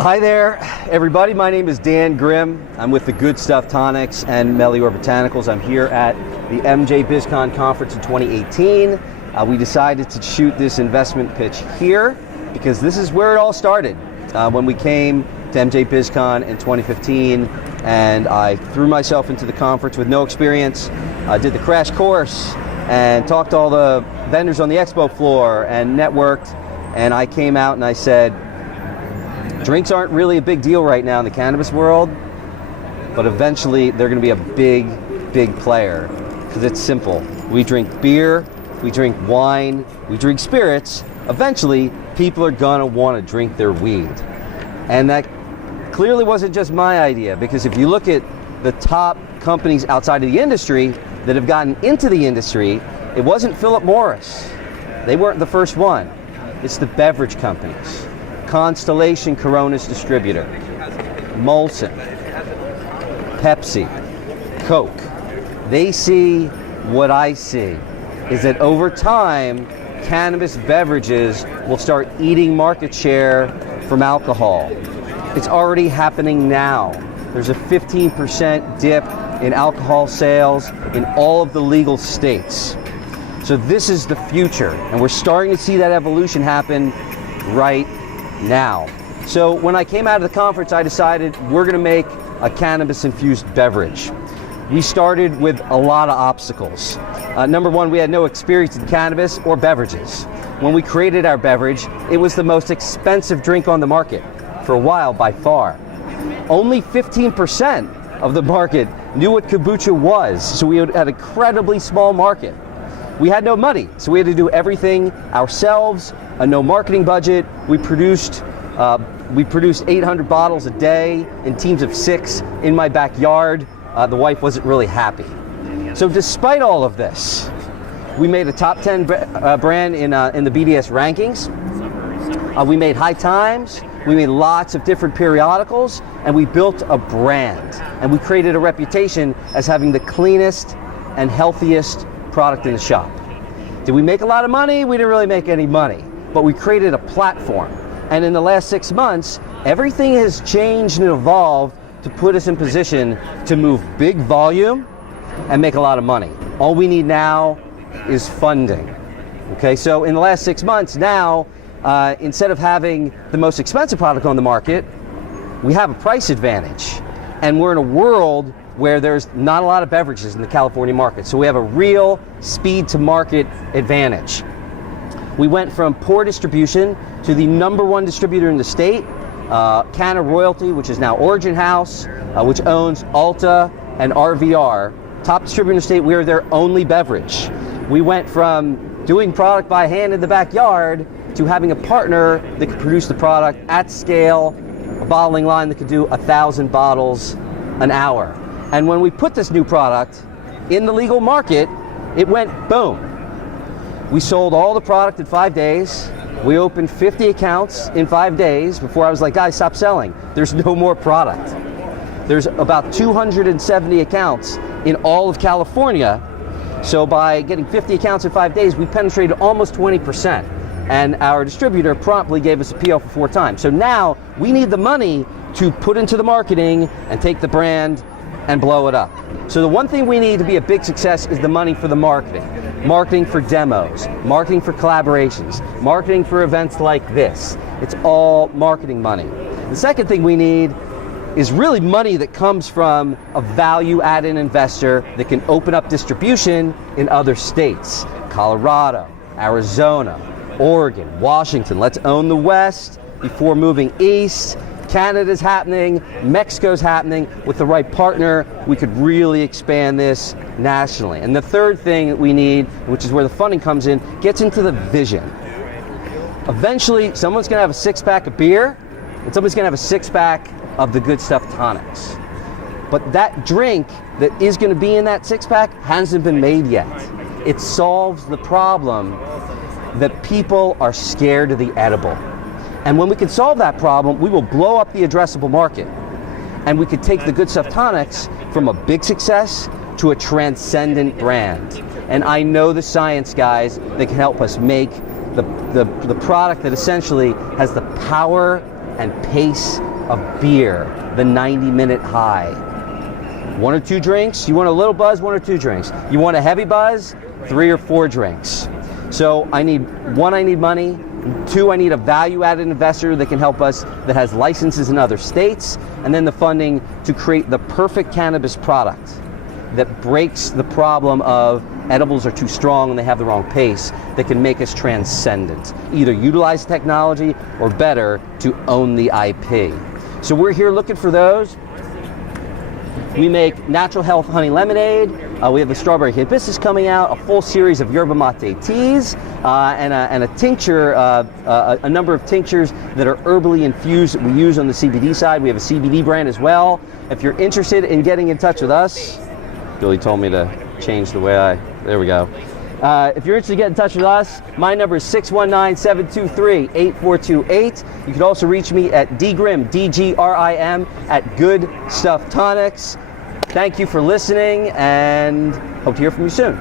Hi there, everybody. My name is Dan Grimm. I'm with the Good Stuff Tonics and Melior Botanicals. I'm here at the MJ BizCon conference in 2018. We decided to shoot this investment pitch here because this is where it all started. When we came to MJ BizCon in 2015, and I threw myself into the conference with no experience. I did the crash course and talked to all the vendors on the expo floor and networked, and I came out and I said, drinks aren't really a big deal right now in the cannabis world, but eventually they're going to be a big player because it's simple. We drink beer, we drink wine, we drink spirits. Eventually, people are going to want to drink their weed. And that clearly wasn't just my idea, because if you look at the top companies outside of the industry that have gotten into the industry, it wasn't Philip Morris. They weren't the first one. It's the beverage companies. Constellation, Corona's distributor, Molson, Pepsi, Coke. They see what I see, is that over time, cannabis beverages will start eating market share from alcohol. It's already happening now. There's a 15% dip in alcohol sales in all of the legal states. So this is the future, and we're starting to see that evolution happen right now. So when I came out of the conference, I decided we're going to make a cannabis-infused beverage. We started with a lot of obstacles. Number one, we had no experience in cannabis or beverages. When we created our beverage, it was the most expensive drink on the market for a while by far. Only 15% of the market knew what kombucha was, so we had an incredibly small market. We had no money, so we had to do everything ourselves, no marketing budget. We produced 800 bottles a day in teams of 6 in my backyard. The wife wasn't really happy. So despite all of this, we made a top 10 brand in the BDS rankings. We made High Times. We made lots of different periodicals, and we built a brand. And we created a reputation as having the cleanest and healthiest product in the shop. Did we make a lot of money? We didn't really make any money, but we created a platform. And in the last 6 months, everything has changed and evolved to put us in position to move big volume and make a lot of money. All we need now is funding. Okay, so in the last 6 months now, instead of having the most expensive product on the market, we have a price advantage. And we're in a world where there's not a lot of beverages in the California market. So we have a real speed to market advantage. We went from poor distribution to the #1 distributor in the state, Canna Royalty, which is now Origin House, which owns Alta and RVR. Top distributor in the state, we are their only beverage. We went from doing product by hand in the backyard to having a partner that could produce the product at scale, a bottling line that could do 1,000 bottles an hour. And when we put this new product in the legal market, it went boom. We sold all the product in 5 days. We opened 50 accounts in 5 days before I was like, guys, stop selling. There's no more product. There's about 270 accounts in all of California. So by getting 50 accounts in 5 days, we penetrated almost 20%. And our distributor promptly gave us a PO for 4 times. So now we need the money to put into the marketing and take the brand and blow it up. So the one thing we need to be a big success is the money for the marketing. Marketing for demos, marketing for collaborations, marketing for events like this. It's all marketing money. The second thing we need is really money that comes from a value-added investor that can open up distribution in other states. Colorado, Arizona, Oregon, Washington. Let's own the West before moving east. Canada's happening, Mexico's happening. With the right partner, we could really expand this nationally. And the third thing that we need, which is where the funding comes in, gets into the vision. Eventually, someone's gonna have a 6-pack of beer, and somebody's gonna have a 6-pack of the Good Stuff Tonics. But that drink that is gonna be in that 6-pack hasn't been made yet. It solves the problem that people are scared of the edible. And when we can solve that problem, we will blow up the addressable market. And we could take the Good Stuff Tonics from a big success to a transcendent brand. And I know the science guys that can help us make the product that essentially has the power and pace of beer, the 90-minute high. 1 or 2 drinks, you want a little buzz, 1 or 2 drinks. You want a heavy buzz, 3 or 4 drinks. So I need money. 2, I need a value-added investor that can help us, that has licenses in other states, and then the funding to create the perfect cannabis product that breaks the problem of edibles are too strong and they have the wrong pace, that can make us transcendent. Either utilize technology or better, to own the IP. So we're here looking for those. We make natural health honey lemonade. We have the strawberry hibiscus coming out, a full series of yerba mate teas, and a tincture, a number of tinctures that are herbally infused that we use on the CBD side. We have a CBD brand as well. If you're interested in getting in touch with us, Billy told me to change the way there we go. If you're interested in getting in touch with us, my number is 619-723-8428. You can also reach me at dgrim, D-G-R-I-M, at Good Stuff Tonics. Thank you for listening, and hope to hear from you soon.